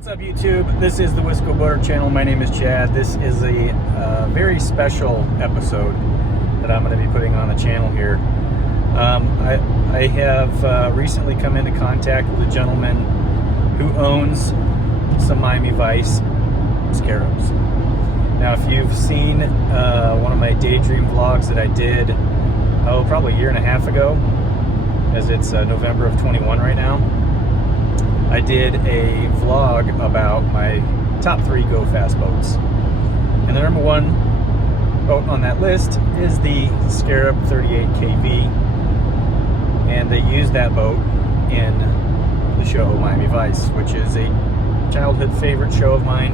What's up YouTube? This is the Wisco Boater channel. My name is Chad. This is a very special episode that I'm going to be putting on the channel here. I have recently come into contact with a gentleman who owns some Miami Vice Scarabs. Now if you've seen one of my daydream vlogs that I did probably a year and a half ago, as it's November of 21 right now, I did a vlog about my top 3 go fast boats. And the number 1 boat on that list is the Scarab 38 KV. And they used that boat in the show Miami Vice, which is a childhood favorite show of mine.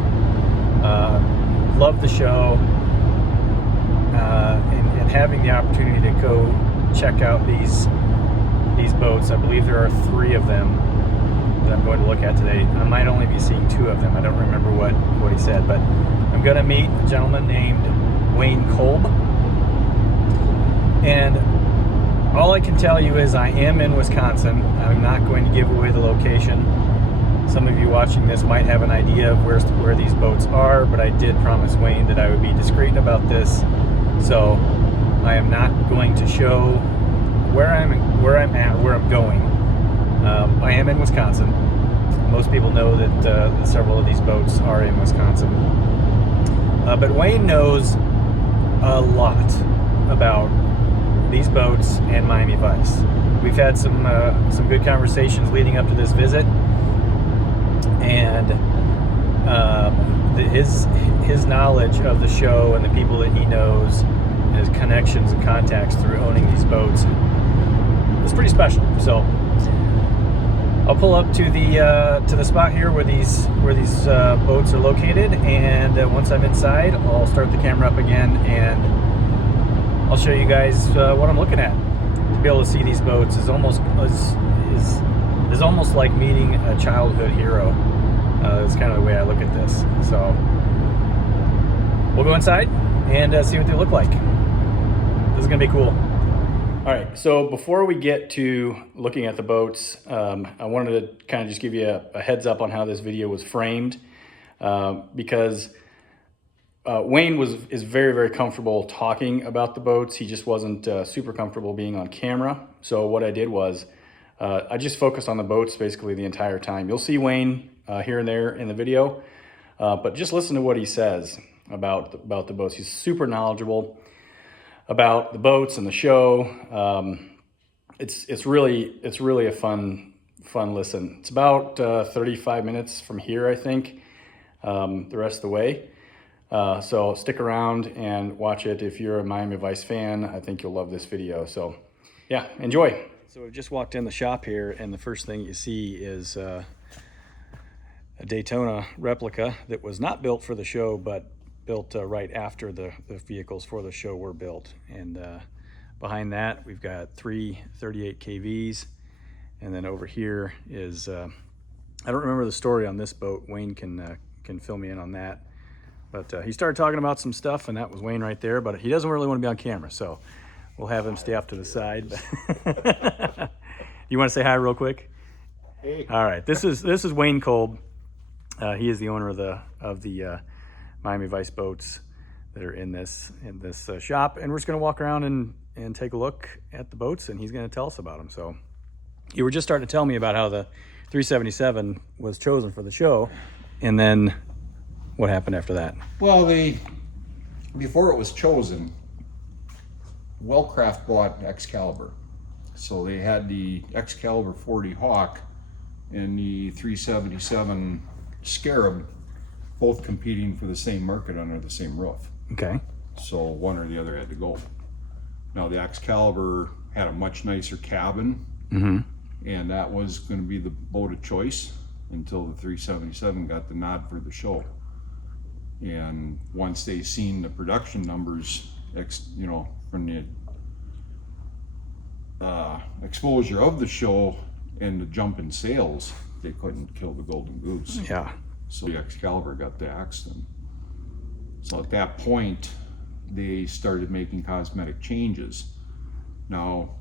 Love the show. And having the opportunity to go check out these boats. I believe there are 3 of them that I'm going to look at today. I might only be seeing 2 of them. I don't remember what he said, but I'm going to meet a gentleman named Wayne Kolb. And all I can tell you is I am in Wisconsin. I'm not going to give away the location. Some of you watching this might have an idea of where these boats are, but I did promise Wayne that I would be discreet about this. So I am not going to show where I'm going. I am in Wisconsin. Most people know that several of these boats are in Wisconsin. But Wayne knows a lot about these boats and Miami Vice. We've had some good conversations leading up to this visit, and his knowledge of the show and the people that he knows and his connections and contacts through owning these boats is pretty special. So I'll pull up to the spot here where these boats are located, and once I'm inside, I'll start the camera up again and I'll show you guys what I'm looking at. To be able to see these boats is almost like meeting a childhood hero. That's kind of the way I look at this. So we'll go inside and see what they look like. This is gonna be cool. All right, so before we get to looking at the boats, I wanted to kind of just give you a heads up on how this video was framed, because Wayne is very, very comfortable talking about the boats. He just wasn't super comfortable being on camera. So what I did was I just focused on the boats basically the entire time. You'll see Wayne here and there in the video, but just listen to what he says about the boats. He's super knowledgeable about the boats and the show. It's really a fun listen. It's about 35 minutes from here, I think, the rest of the way. So stick around and watch it. If you're a Miami Vice fan, I think you'll love this video. So yeah, enjoy. So we've just walked in the shop here, and the first thing you see is a Daytona replica that was not built for the show, but built right after the vehicles for the show were built. And behind that, we've got 3 38 KVs. And then over here is, I don't remember the story on this boat. Wayne can fill me in on that. But he started talking about some stuff, and that was Wayne right there, but he doesn't really want to be on camera, so we'll have him stay off to the side. You want to say hi real quick? Hey. All right, this is Wayne Kolb. He is the owner of the Miami Vice boats that are in this shop, and we're just going to walk around and take a look at the boats, and he's going to tell us about them. So you were just starting to tell me about how the 377 was chosen for the show, and then what happened after that? Well, before it was chosen, Wellcraft bought Excalibur. So they had the Excalibur 40 Hawk and the 377 Scarab, both competing for the same market under the same roof. Okay. So one or the other had to go. Now the Excalibur had a much nicer cabin, and that was going to be the boat of choice until the 377 got the nod for the show. And once they seen the production numbers, from the exposure of the show and the jump in sales, they couldn't kill the golden goose. Yeah. So the Excalibur got the accident. So at that point, they started making cosmetic changes. Now,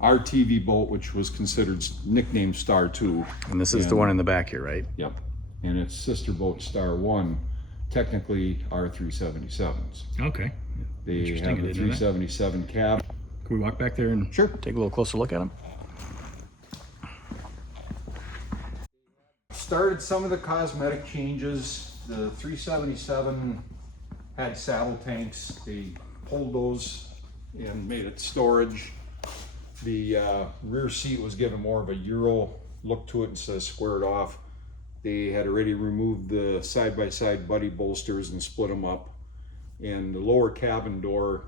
our TV boat, which was considered nicknamed Star 2. And this is the one in the back here, right? Yep. And its sister boat, Star 1, technically are 377s. Okay. They have the 377 cab. Can we walk back there and Sure. take a little closer look at them? Started some of the cosmetic changes. The 377 had saddle tanks. They pulled those and made it storage. The rear seat was given more of a Euro look to it instead of squared off. They had already removed the side-by-side buddy bolsters and split them up. And the lower cabin door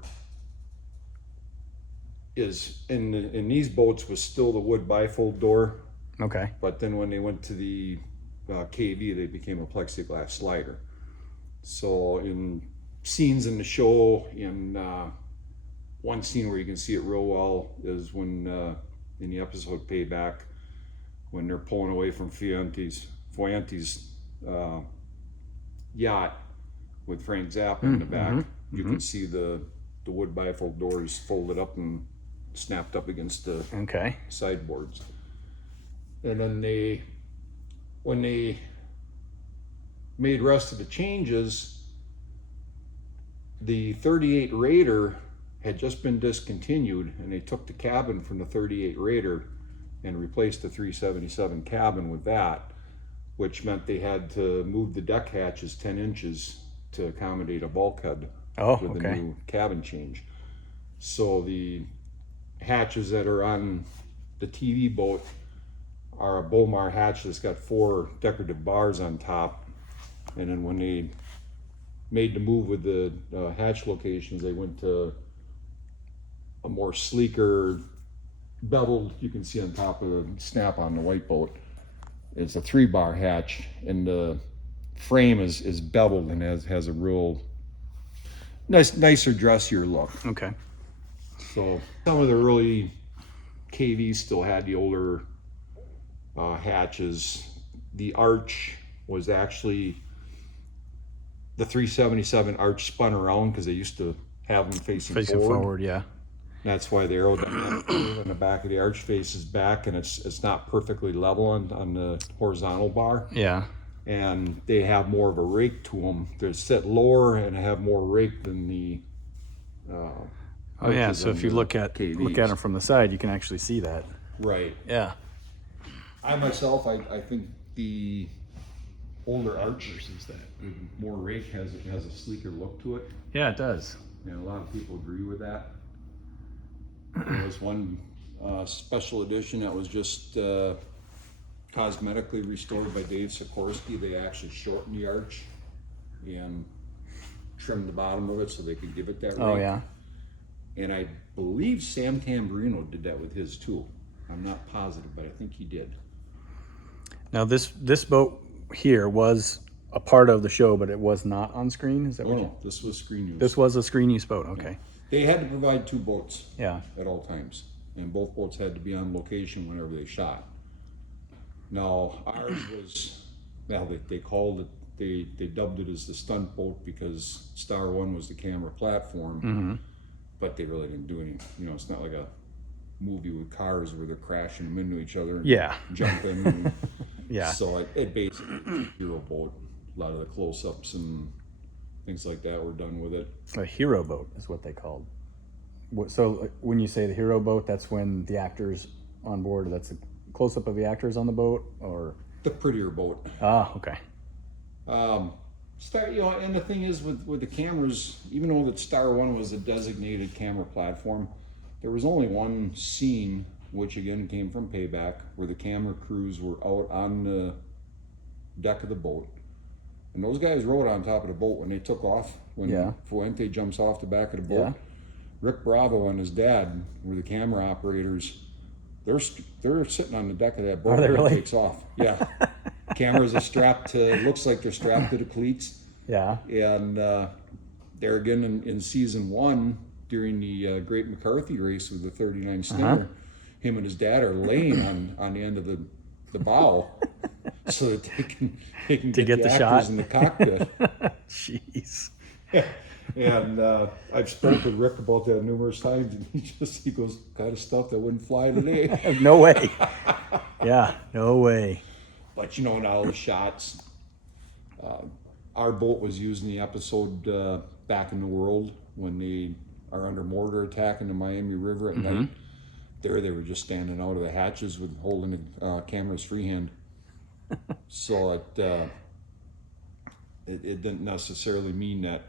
is in these boats was still the wood bifold door. Okay. But then when they went to the KV, they became a plexiglass slider. So in scenes in the show, in one scene where you can see it real well is when in the episode Payback, when they're pulling away from Foyente's yacht with Frank Zappa in the back. You can see the wood bifold doors folded up and snapped up against the sideboards. And then when they made rest of the changes, the 38 Raider had just been discontinued, and they took the cabin from the 38 Raider and replaced the 377 cabin with that, which meant they had to move the deck hatches 10 inches to accommodate a bulkhead with a new cabin change. So the hatches that are on the TV boat are a Bomar hatch that's got 4 decorative bars on top. And then when they made the move with the hatch locations, they went to a more sleeker, beveled, you can see on top of the snap on the white boat. It's a 3-bar hatch, and the frame is beveled and has a real nicer, dressier look. Okay. So some of the early KVs still had the older hatches. The arch was actually the 377 arch spun around because they used to have them facing forward. Yeah. That's why the aerodynamic curve in the back of the arch faces back, and it's not perfectly level on the horizontal bar. Yeah. And they have more of a rake to them. They're set lower and have more rake than the. Oh yeah. So if you look at them from the side, you can actually see that. Right. Yeah. I myself, I think the older arch with more rake has a sleeker look to it. Yeah, it does. And a lot of people agree with that. There was one special edition that was just cosmetically restored by Dave Sikorsky. They actually shortened the arch and trimmed the bottom of it so they could give it that rake. Oh yeah. And I believe Sam Tamburino did that with his too. I'm not positive, but I think he did. Now this boat here was a part of the show, but it was not on screen. Is that what? No, this was screen use. This was a screen use boat. Okay. They had to provide 2 boats. Yeah. At all times, and both boats had to be on location whenever they shot. Now ours was, well, they called it, they dubbed it as the stunt boat because Star 1 was the camera platform, but they really didn't do any. You know, it's not like a movie with cars where they're crashing them into each other and jumping. And Yeah. So it basically was a hero boat. A lot of the close-ups and things like that were done with it. A hero boat is what they called. So when you say the hero boat, that's when the actors on board. That's a close up of the actors on the boat, or The prettier boat. ah, okay. And the thing is with the cameras, even though that Star 1 was a designated camera platform, there was only one scene, which again came from Payback, where the camera crews were out on the deck of the boat. And those guys rode on top of the boat when they took off. When Fuente jumps off the back of the boat, Rick Bravo and his dad were the camera operators. They're sitting on the deck of that boat when it takes off. Yeah. Cameras are strapped to, looks like they're strapped to the cleats. Yeah. And there again in season 1, during the Great McCarthy race with the 39 Stinger, him and his dad are laying on the end of the bow so that they can get the shot actors in the cockpit. Jeez. And I've spoken with Rick about that numerous times, and he goes, kind of stuff that wouldn't fly today. No way. Yeah, no way. But you know, now the shots. Our boat was used in the episode Back in the World when they are under mortar attack in the Miami River at night. There, they were just standing out of the hatches with holding the cameras freehand. So it didn't necessarily mean that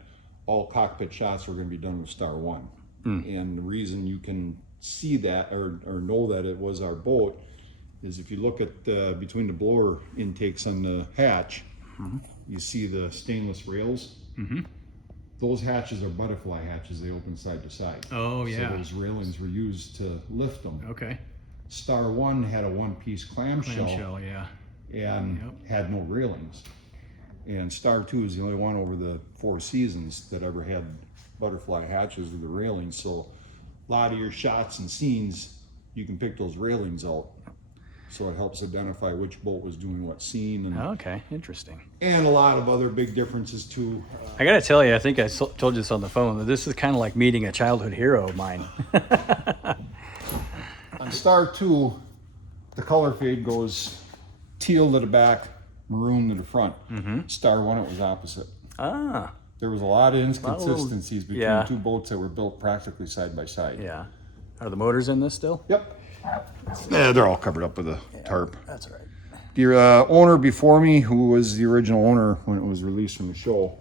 all cockpit shots were going to be done with Star One. And the reason you can see that or know that it was our boat is if you look at between the blower intakes on the hatch, you see the stainless rails. Those hatches are butterfly hatches. They open side to side. Oh, yeah. So those railings were used to lift them. Okay. Star One had a one-piece clamshell yeah. and had no railings. And Star 2 is the only one over the 4 seasons that ever had butterfly hatches with the railings. So a lot of your shots and scenes, you can pick those railings out. So it helps identify which boat was doing what scene. And, Okay, interesting. and a lot of other big differences too. I gotta tell you, I think I told you this on the phone, that this is kind of like meeting a childhood hero of mine. On Star 2, the color fade goes teal to the back, maroon to the front. Star 1, it was opposite. Ah, There was a lot of inconsistencies between yeah. two boats that were built practically side by side. yeah. Are the motors in this still? Yep. Yeah, they're all covered up with a tarp. That's all right. The owner before me, who was the original owner when it was released from the show,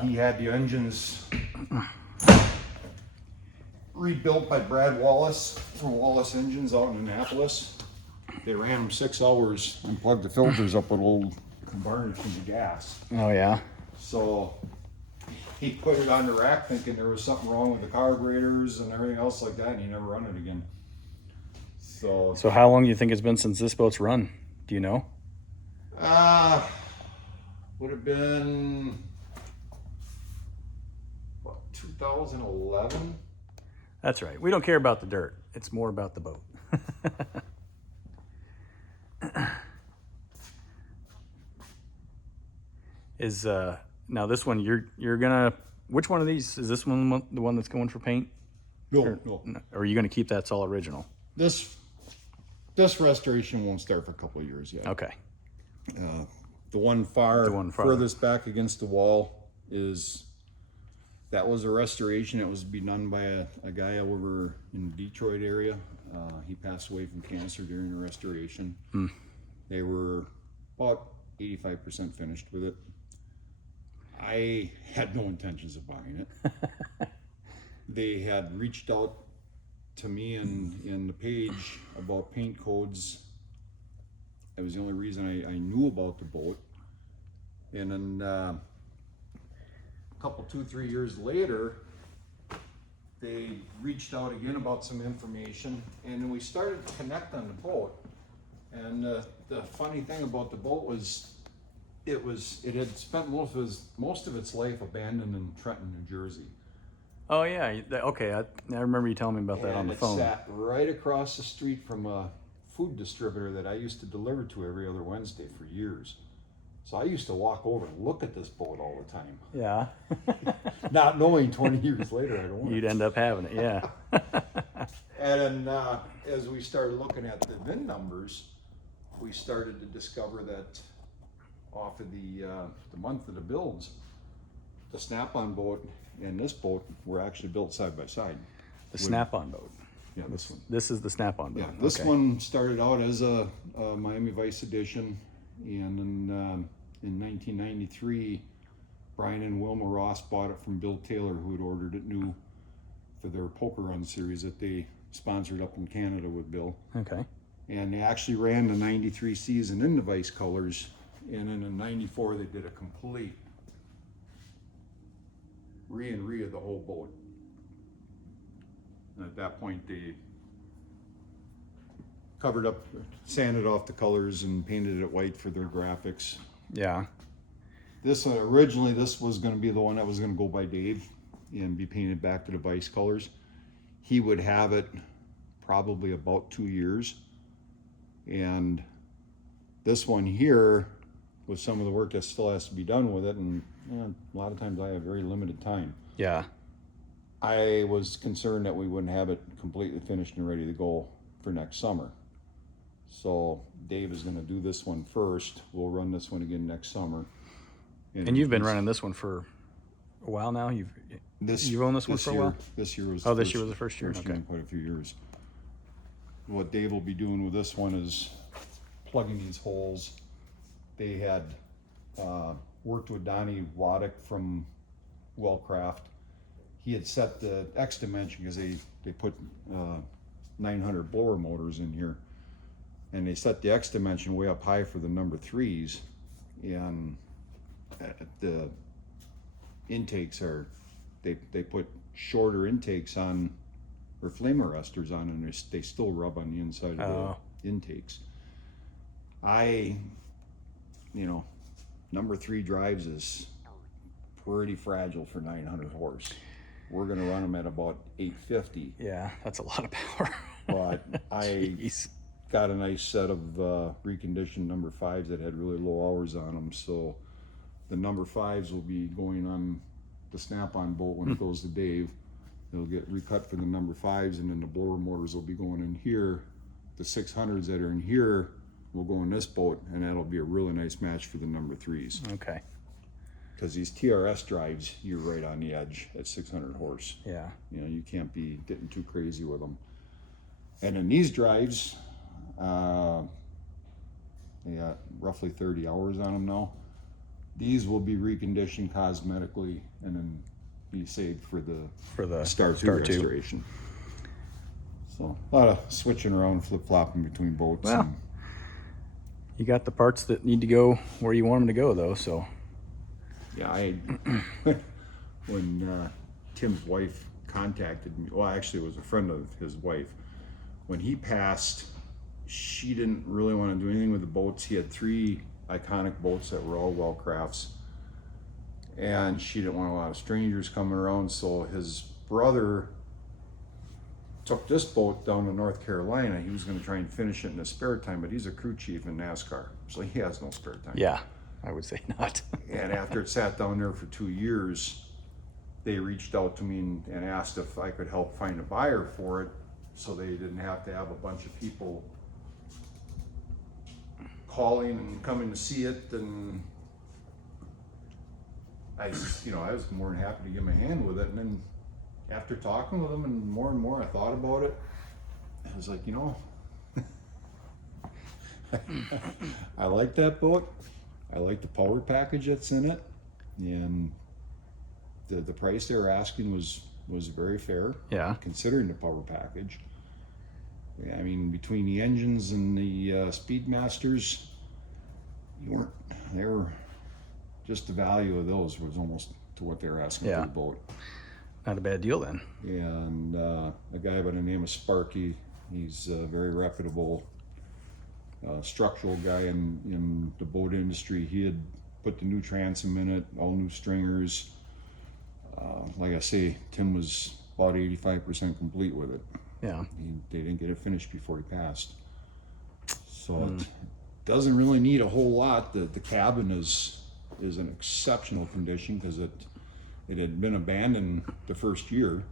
he had the engines rebuilt by Brad Wallace from Wallace Engines out in Annapolis. They ran them 6 hours and plugged the filters up with old varnish into gas. Oh, yeah? So he put it on the rack thinking there was something wrong with the carburetors and everything else like that, and he never run it again. So how long do you think it's been since this boat's run? Do you know? would have been what, 2011. That's right. We don't care about the dirt. It's more about the boat. Is now this one you're gonna, which one of these is this one, the one that's going for paint? No. Or are you gonna keep that's all original? This restoration won't start for a couple of years yet. Okay. The one farther. furthest back against the wall that was a restoration. It was to be done by a guy over in the Detroit area. He passed away from cancer during the restoration. They were about 85% finished with it. I had no intentions of buying it. They had reached out to me in the page about paint codes. That was the only reason I knew about the boat. And then a couple, 2-3 years later, they reached out again about some information, and then we started to connect on the boat. And the funny thing about the boat was it had spent most of its life abandoned in Trenton, New Jersey. Oh yeah. Okay. I remember you telling me about that on the phone. It sat right across the street from a food distributor that I used to deliver to every other Wednesday for years. So I used to walk over and look at this boat all the time. Yeah. Not knowing 20 years later I'd own it. You'd end up having it. Yeah. And then as we started looking at the VIN numbers, we started to discover that off of the month of the builds, the Snap-on boat and this boat were actually built side by side. The Snap-on boat. Yeah, this one. This is the Snap-on boat. Yeah, this Okay. one started out as a Miami Vice edition, and in 1993, Brian and Wilma Ross bought it from Bill Taylor, who had ordered it new for their poker run series that they sponsored up in Canada with Bill. Okay. And they actually ran the 93 season in the Vice colors, and then in 94 they did a complete re of the whole boat. And at that point they covered up, sanded off the colors and painted it white for their graphics. Yeah. This originally, this was going to be the one that was going to go by Dave and be painted back to the Vice colors. He would have it probably about 2 years. And this one here, with some of the work that still has to be done with it, and a lot of times I have very limited time. Yeah. I was concerned that we wouldn't have it completely finished and ready to go for next summer. So Dave is going to do this one first. We'll run this one again next summer. And you've been running this one for a while now? You've owned this one for a while? This year was this year was the first year? First year in quite a few years. What Dave will be doing with this one is plugging these holes. They had worked with Donnie Waddick from Wellcraft. He had set the X dimension because they put 900 blower motors in here, and they set the X dimension way up high for the number 3s, and the intakes are they put shorter intakes on, or flame arresters on, and they still rub on the inside of the intakes. Number 3 drives is pretty fragile for 900 horse. We're going to run them at about 850. Yeah, that's a lot of power. But I got a nice set of reconditioned number 5s that had really low hours on them. So the number 5s will be going on the snap-on boat when it goes to Dave. They'll get recut for the number 5s, and then the blower motors will be going in here. The 600s that are in here will go in this boat, and that'll be a really nice match for the number 3s. Okay. Because these TRS drives, you're right on the edge at 600 horse. Yeah. You can't be getting too crazy with them. And in these drives, they got roughly 30 hours on them now. These will be reconditioned cosmetically and then be saved for the Star 2 restoration. So a lot of switching around, flip-flopping between boats. Well, you got the parts that need to go where you want them to go, though, so. Yeah, when Tim's wife contacted me, well, actually it was a friend of his wife. When he passed, she didn't really want to do anything with the boats. He had 3 iconic boats that were all Wellcrafts, and she didn't want a lot of strangers coming around, so his brother took this boat down to North Carolina. He was going to try and finish it in his spare time, but he's a crew chief in NASCAR, so he has no spare time. Yeah, I would say not. And after it sat down there for 2 years, they reached out to me and asked if I could help find a buyer for it, so they didn't have to have a bunch of people calling and coming to see it. And I was more than happy to give my hand with it. And then after talking with them and more I thought about it, I was like, I like that boat. I like the power package that's in it, and the price they were asking was very fair. Yeah. Considering the power package. I mean, between the engines and the Speedmasters, they were just the value of those was almost to what they were asking for the boat. Not a bad deal then. And a guy by the name of Sparky, he's a very reputable structural guy in the boat industry. He had put the new transom in it, all new stringers. Like I say, Tim was about 85% complete with it. Yeah. They didn't get it finished before he passed. So it doesn't really need a whole lot. The cabin is in exceptional condition because it had been abandoned the first year.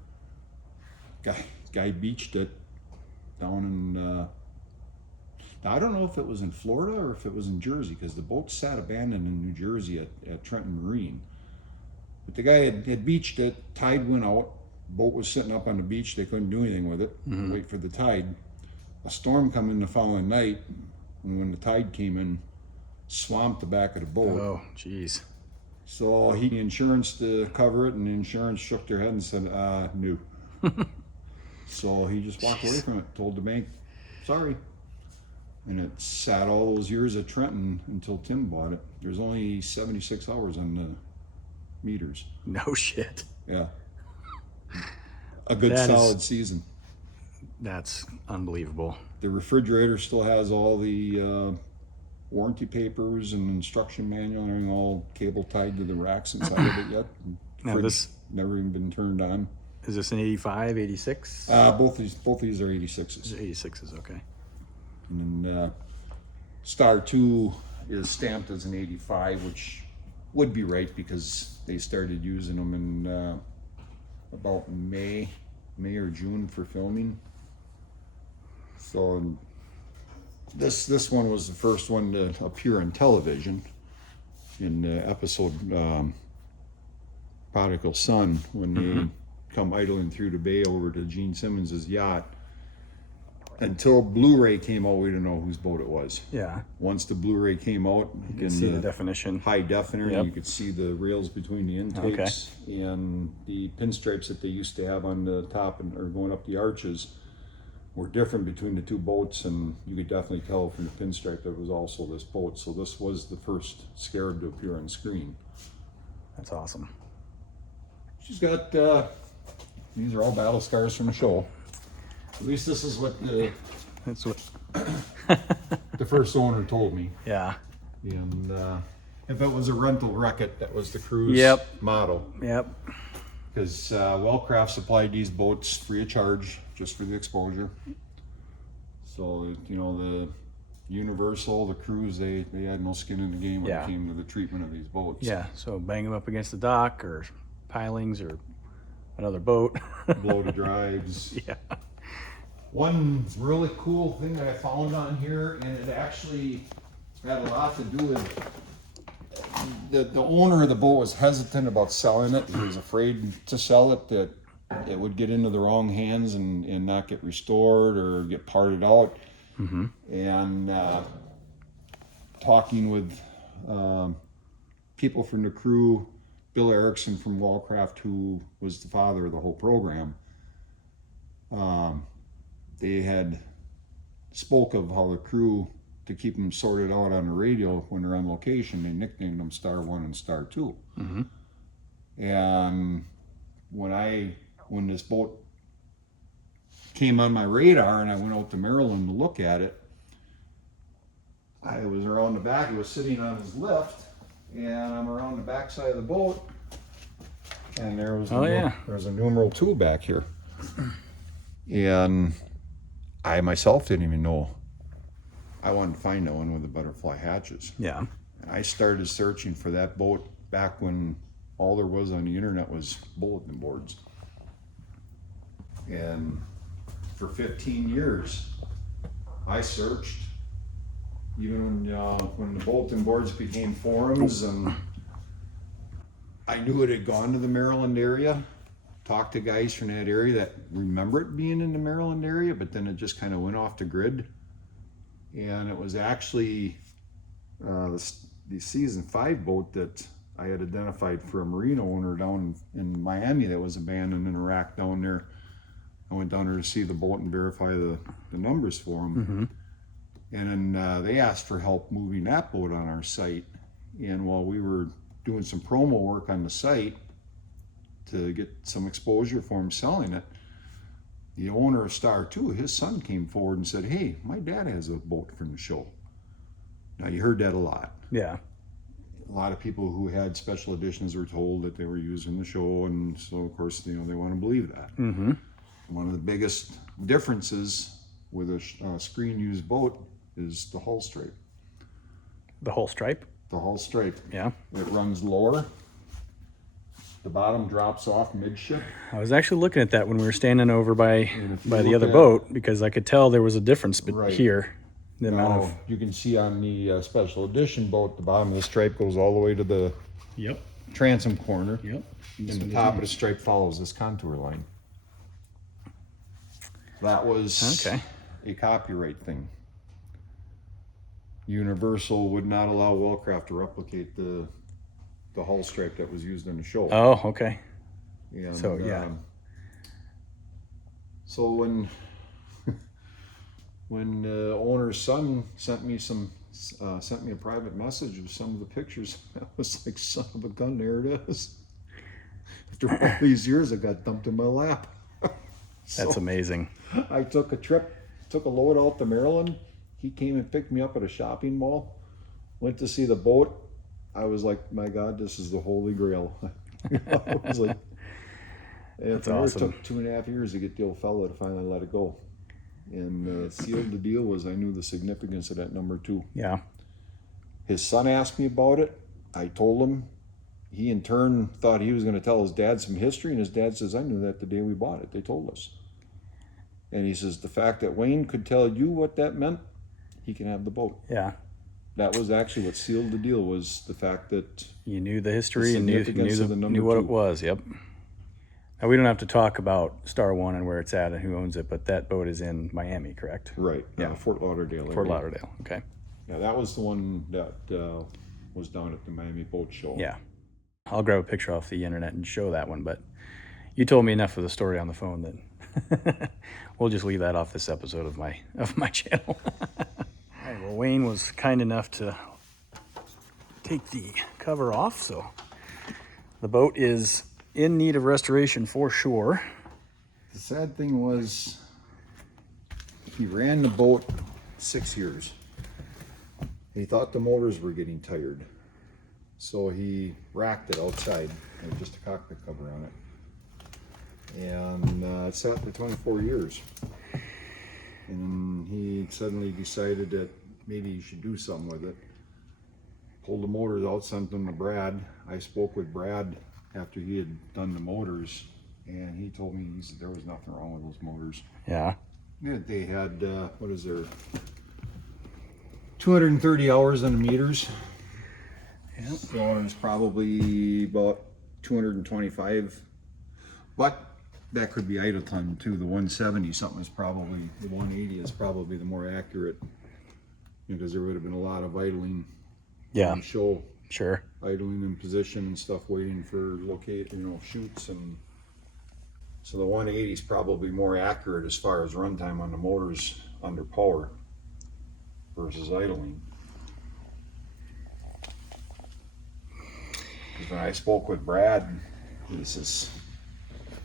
Guy beached it down in, now I don't know if it was in Florida or if it was in Jersey, because the boat sat abandoned in New Jersey at Trenton Marine. But the guy had beached it, tide went out, boat was sitting up on the beach, they couldn't do anything with it, wait for the tide. A storm come in the following night, and when the tide came in, swamped the back of the boat. Oh, jeez. So he insurance to cover it, and the insurance shook their head and said, no. So he just walked away from it, told the bank, sorry. And it sat all those years at Trenton until Tim bought it. There's only 76 hours on the meters. No shit. Yeah. A good solid season. That's unbelievable. The refrigerator still has all the warranty papers and instruction manual and everything all cable tied to the racks inside of it yet. Now this never even been turned on. Is this an 85, 86? Both these are 86s. 86s, okay. And then Star 2 is stamped as an 85, which would be right because they started using them in about May or June for filming. So this one was the first one to appear on television in the episode Prodigal Son, when they come idling through the bay over to Gene Simmons's yacht. Until Blu-ray came out, we didn't know whose boat it was. Yeah. Once the Blu-ray came out, You can see the definition. high definition, Yep. you could see the rails between the intakes and the pinstripes that they used to have on the top or going up the arches were different between the two boats, and you could definitely tell from the pinstripe that it was also this boat. So this was the first Scarab to appear on screen. That's awesome. She's got these are all battle scars from the show. At least this is what That's what. the first owner told me. Yeah. And if it was a rental wreck-it, that was the crew's Yep. motto. Yep. Because Wellcraft supplied these boats free of charge, just for the exposure. So, you know, the Universal, the crews, they had no skin in the game when Yeah. it came to the treatment of these boats. Yeah. So bang them up against the dock or pilings or another boat. Blow to drives. Yeah. One really cool thing that I found on here, and it actually had a lot to do with the owner of the boat was hesitant about selling it. He was afraid to sell it, that it would get into the wrong hands and not get restored or get parted out. And talking with people from the crew, Bill Erickson from Wallcraft, who was the father of the whole program, they had spoke of how the crew, to keep them sorted out on the radio when they're on location, they nicknamed them Star 1 and Star 2. And when this boat came on my radar and I went out to Maryland to look at it, I was around the back, he was sitting on his lift, and I'm around the back side of the boat, and there was there's a numeral 2 back here. And I myself didn't even know. I wanted to find that one with the butterfly hatches. Yeah. And I started searching for that boat back when all there was on the internet was bulletin boards. And for 15 years, I searched, even when the bulletin boards became forums, and I knew it had gone to the Maryland area. Talked to guys from that area that remember it being in the Maryland area, but then it just kind of went off the grid. And it was actually the season 5 boat that I had identified for a marine owner down in Miami that was abandoned in a rack down there. I went down there to see the boat and verify the numbers for them. And then they asked for help moving that boat on our site. And while we were doing some promo work on the site to get some exposure for him selling it, the owner of Star 2, his son came forward and said, "Hey, my dad has a boat from the show." Now, you heard that a lot. Yeah. A lot of people who had special editions were told that they were using the show, and so of course, you know, they want to believe that. One of the biggest differences with a screen used boat is the hull stripe. The whole stripe. The hull stripe. Yeah. It runs lower. The bottom drops off midship. I was actually looking at that when we were standing over by if you the look other at- boat, because I could tell there was a difference Right. here. The amount Now, of you can see on the special edition boat, the bottom of the stripe goes all the way to the Yep. transom corner. Yep. And the top of the stripe follows this contour line. That was Okay. a copyright thing. Universal would not allow Wellcraft to replicate the hull stripe that was used in the show. Oh, okay. And, so, yeah. So when the owner's son sent me a private message of some of the pictures, I was like, son of a gun, there it is. After all these years, it got dumped in my lap. That's amazing. I took a load out to Maryland. He came and picked me up at a shopping mall. Went to see the boat. I was like, my God, this is the holy grail. I was like, That's it awesome. took 2.5 years to get the old fella to finally let it go. And sealed the deal was I knew the significance of that number 2. Yeah. His son asked me about it. I told him. He in turn thought he was going to tell his dad some history, and his dad says, I knew that the day we bought it. They told us. And he says, the fact that Wayne could tell you what that meant, he can have the boat. Yeah. That was actually what sealed the deal, was the fact that You knew the history and knew significance of the number knew what it 2. was. Yep. Now we don't have to talk about Star One and where it's at and who owns it, but that boat is in Miami, correct? Right. Yeah. Fort Lauderdale. Fort Lauderdale. Okay. Yeah, that was the one that was down at the Miami Boat Show. Yeah. I'll grab a picture off the internet and show that one, but you told me enough of the story on the phone that we'll just leave that off this episode of my channel. All right, well, Wayne was kind enough to take the cover off, so the boat is in need of restoration for sure. The sad thing was, he ran the boat 6 years. He thought the motors were getting tired, so he racked it outside, and just a cockpit cover on it. And it sat for 24 years. And he suddenly decided that maybe he should do something with it. Pulled the motors out, sent them to Brad. I spoke with Brad after he had done the motors, and he told me, he said there was nothing wrong with those motors. Yeah. Yeah, they had, what is there, 230 hours on the meters. Yeah. So it's probably about 225, but that could be idle time too. The 170 something is probably, the 180 is probably the more accurate, because there would have been a lot of idling. Yeah. On the show, Sure. idling in position and stuff, waiting for shoots, and so the 180 is probably more accurate as far as runtime on the motors under power versus idling. Because when I spoke with Brad, he says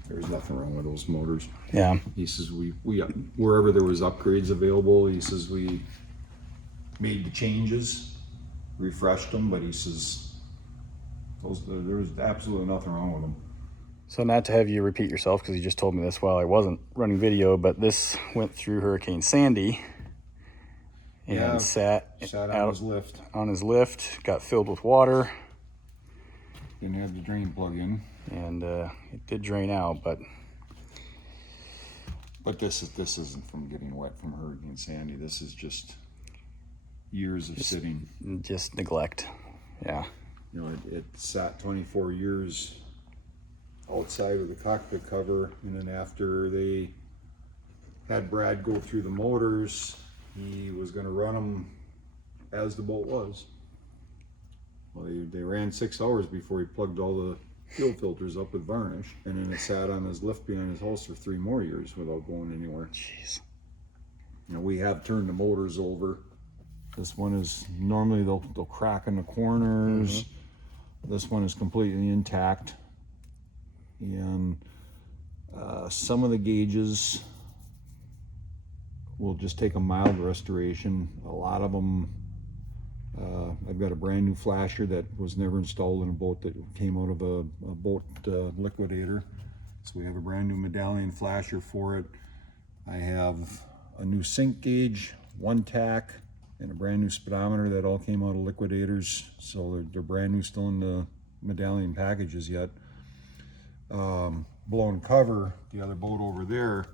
there's nothing wrong with those motors. Yeah. He says we wherever there was upgrades available, he says we made the changes, refreshed them, but he says there was absolutely nothing wrong with them. So not to have you repeat yourself, because you just told me this while I wasn't running video, but this went through Hurricane Sandy and sat on out his lift. on his lift, got filled with water, Didn't have the drain plug in. and it did drain out, but this isn't from getting wet from Hurricane Sandy. This is just years of sitting. just neglect. Yeah. It sat 24 years outside of the cockpit cover, and then after they had Brad go through the motors, he was going to run them as the boat was. Well, they ran 6 hours before he plugged all the fuel filters up with varnish, and then it sat on his lift behind his house for 3 more years without going anywhere. Jeez. We have turned the motors over. This one is, normally they'll crack in the corners. This one is completely intact. And some of the gauges will just take a mild restoration. A lot of them, I've got a brand new flasher that was never installed in a boat that came out of a boat liquidator. So we have a brand new medallion flasher for it. I have a new sink gauge, 1 tack, and a brand new speedometer that all came out of liquidators. So they're brand new, still in the medallion packages yet. Blown cover, the other boat over there,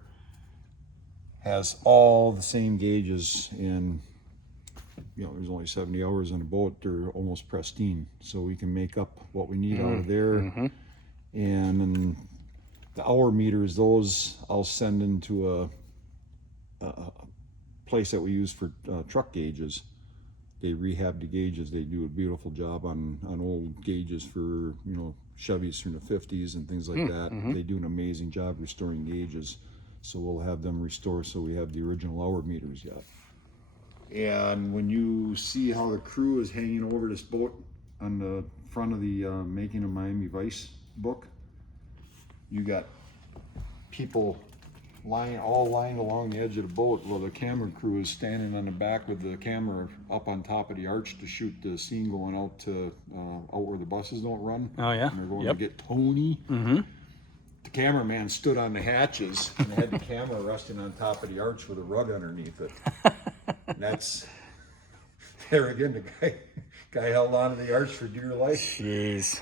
has all the same gauges, and there's only 70 hours on a boat. They're almost pristine, so we can make up what we need out of there. And then the hour meters, those I'll send into a place that we use for truck gauges. They rehab the gauges. They do a beautiful job on old gauges for Chevys from the 50s and things like that. They do an amazing job restoring gauges. So we'll have them restore so we have the original hour meters yet. And when you see how the crew is hanging over this boat on the front of the Making of Miami Vice book, you got people all lined along the edge of the boat, while the camera crew is standing on the back with the camera up on top of the arch to shoot the scene going out to out where the buses don't run. Oh yeah. And they're going to get Tony. The cameraman stood on the hatches and had the camera resting on top of the arch with a rug underneath it. And there again, the guy held on to the arch for dear life. Jeez.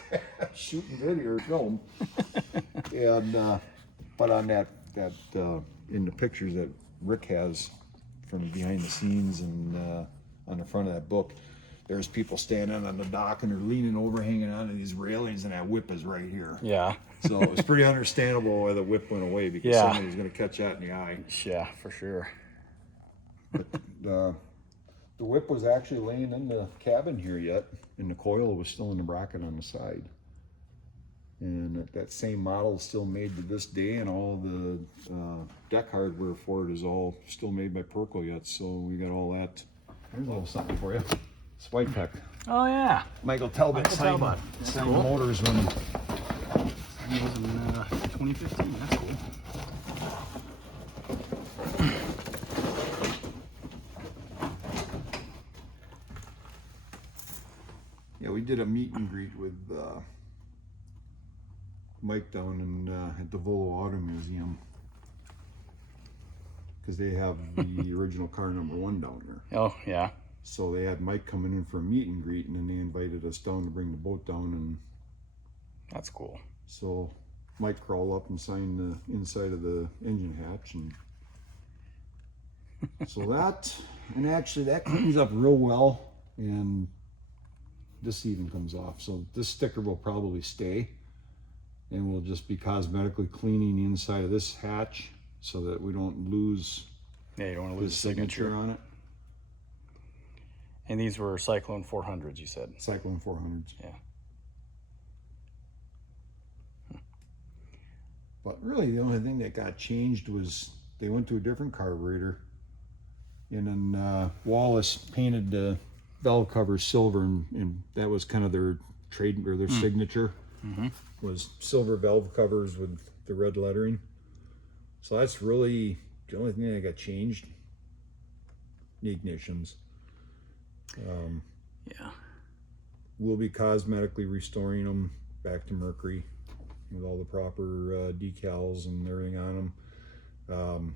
Shooting video or film. And but on that in the pictures that Rick has from behind the scenes and on the front of that book, there's people standing on the dock and they're leaning over, hanging onto these railings, and that whip is right here. Yeah. So it was pretty understandable why the whip went away, because Yeah. somebody was going to catch that in the eye. Yeah, for sure. But the whip was actually laying in the cabin here yet, and the coil was still in the bracket on the side. And that same model is still made to this day, and all the deck hardware for it is all still made by Perkle yet. So we got all that. There's a little something for you. Spytech. Oh yeah. Michael Talbot signed the motors when It was in 2015. That's cool. yeah, we did a meet and greet with Mike down in at the Volo Auto Museum, because they have the original car #1 down there. Oh yeah. So they had Mike coming in for a meet and greet, and then they invited us down to bring the boat down. And That's cool. so Mike crawled up and signed the inside of the engine hatch, and so that, and actually that cleans up real well, and this even comes off. So this sticker will probably stay, and we'll just be cosmetically cleaning the inside of this hatch so that we don't lose Yeah, you don't want to his lose the signature. on it. And these were Cyclone 400s, you said. Cyclone 400s. Yeah. But really, the only thing that got changed was they went to a different carburetor, and then Wallace painted the valve covers silver, and that was kind of their trade or their signature. Was silver valve covers with the red lettering. So that's really the only thing that got changed. The ignitions. Yeah. We'll be cosmetically restoring them back to mercury with all the proper decals and everything on them.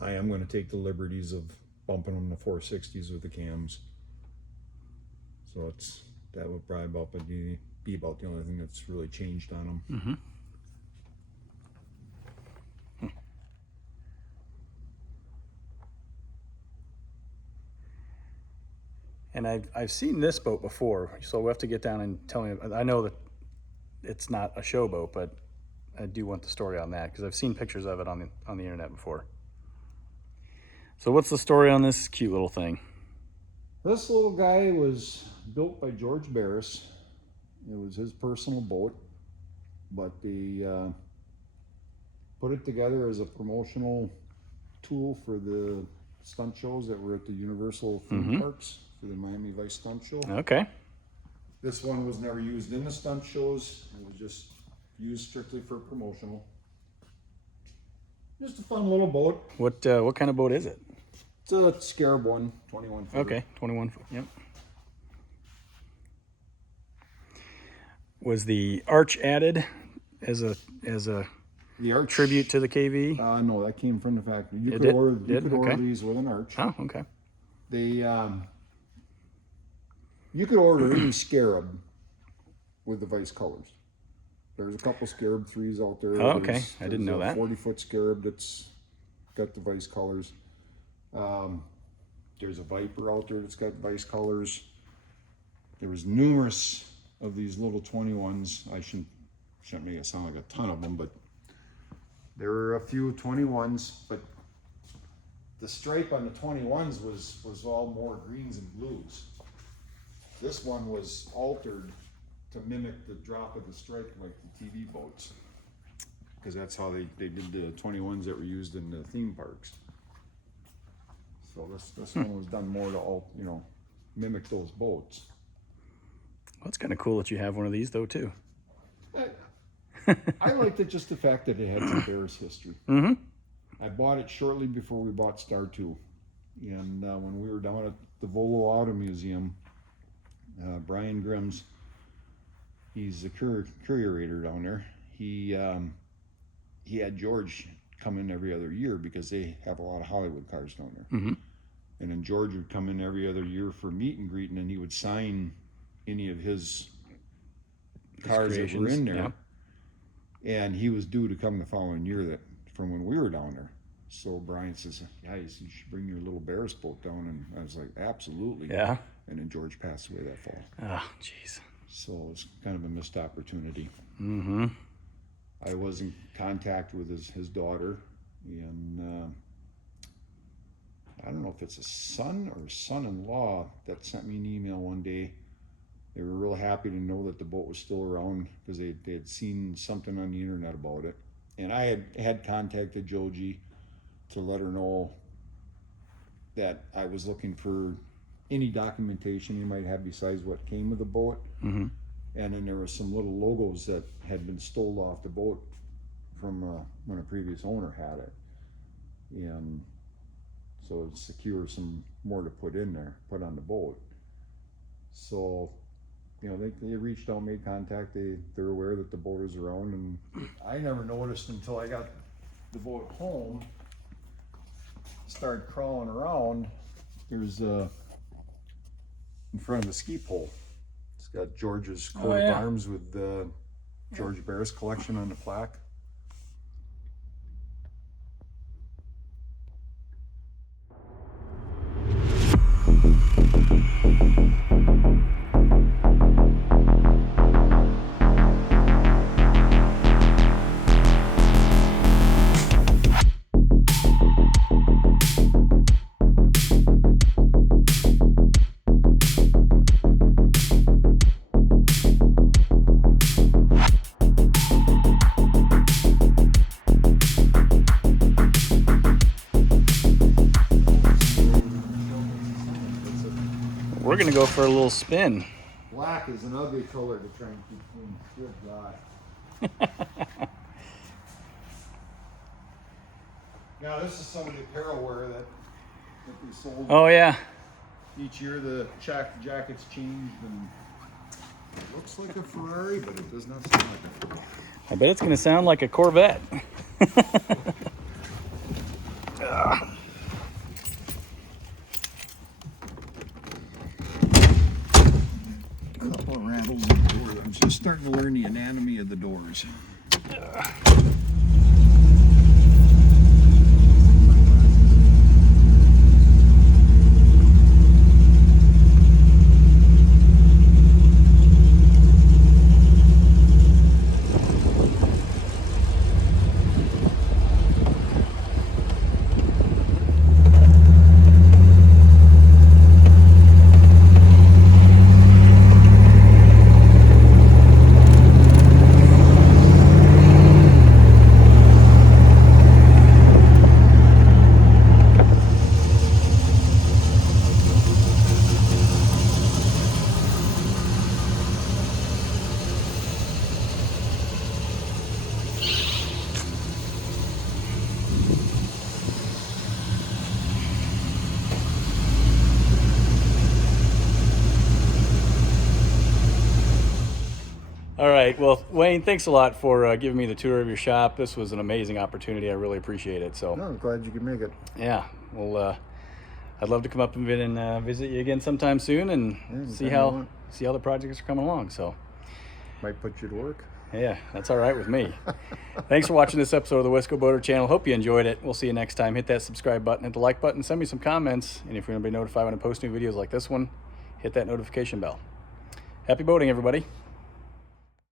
I am going to take the liberties of bumping them to 460s with the cams. So that would probably be about the only thing that's really changed on them. Mm-hmm. And I've seen this boat before, so we'll have to get down and tell me. I know that it's not a show boat, but I do want the story on that because I've seen pictures of it on the internet before. So what's the story on this cute little thing? This little guy was built by George Barris. It was his personal boat, but they put it together as a promotional tool for the stunt shows that were at the Universal theme parks for the Miami Vice Stunt Show. Okay. This one was never used in the stunt shows. It was just used strictly for promotional. Just a fun little boat. What kind of boat is it? It's a Scarab 21 footer. Okay, 21 foot. Yep. Was the arch added as a The arch tribute to the KV? no, that came from the factory. You It could did? order Okay. these with an arch. Oh, okay. They you could order any Scarab with the Vice colors. There's a couple Scarab 3s out there. Oh, okay. I didn't know There's that. a 40-foot Scarab that's got the Vice colors. There's a Viper out there that's got Vice colors. There was numerous of these little 21s. I shouldn't make it sound like a ton of them, but there were a few 21s, but the stripe on the 21s was all more greens and blues. This one was altered to mimic the drop of the stripe like the TV boats, because that's how they did the 21s that were used in the theme parks. So this one was done more to mimic those boats. Well, it's kind of cool that you have one of these though too. I liked it just the fact that it had some Barris history. Mm-hmm. I bought it shortly before we bought Star 2. And when we were down at the Volo Auto Museum, Brian Grimm's, he's a curator down there. He had George come in every other year because they have a lot of Hollywood cars down there. Mm-hmm. And then George would come in every other year for meet and greet, and then he would sign any of his cars that were in there. Yeah. And he was due to come the following year that from when we were down there. So Brian says, yeah, he said, you should bring your little Barris boat down. And I was like, absolutely. Yeah. And then George passed away that fall. Oh, jeez. So it was kind of a missed opportunity. Mm-hmm. I was in contact with his daughter, and I don't know if it's a son or son-in-law that sent me an email one day. They were real happy to know that the boat was still around because they had seen something on the internet about it. And I had contacted Joji to let her know that I was looking for any documentation he might have besides what came with the boat. Mm-hmm. And then there were some little logos that had been stole off the boat from when a previous owner had it. And so to secure some more to put in there, put on the boat. So, you know, they reached out, made contact, they're aware that the boat is around, and I never noticed until I got the boat home, started crawling around. There's in front of the ski pole. It's got George's coat of arms with the George Barris collection on the plaque. We're gonna go for a little spin. Black is an ugly color to try and keep clean. Good God. Now this is some of the apparel wear that we sold. Oh yeah. Each year the jacket's changed, and it looks like a Ferrari, but it does not sound like a Ferrari. I bet it's gonna sound like a Corvette. Couple of rattles in the door. I'm just starting to learn the anatomy of the doors. All right. Well, Wayne, thanks a lot for giving me the tour of your shop. This was an amazing opportunity. I really appreciate it. So, No, I'm glad you could make it. yeah. Well, I'd love to come up and visit you again sometime soon and see how the projects are coming along. So, Might put you to work. yeah, that's all right with me. Thanks for watching this episode of the Wisco Boater channel. Hope you enjoyed it. We'll see you next time. Hit that subscribe button, hit the like button, send me some comments, and if you want to be notified when I post new videos like this one, hit that notification bell. Happy boating, everybody.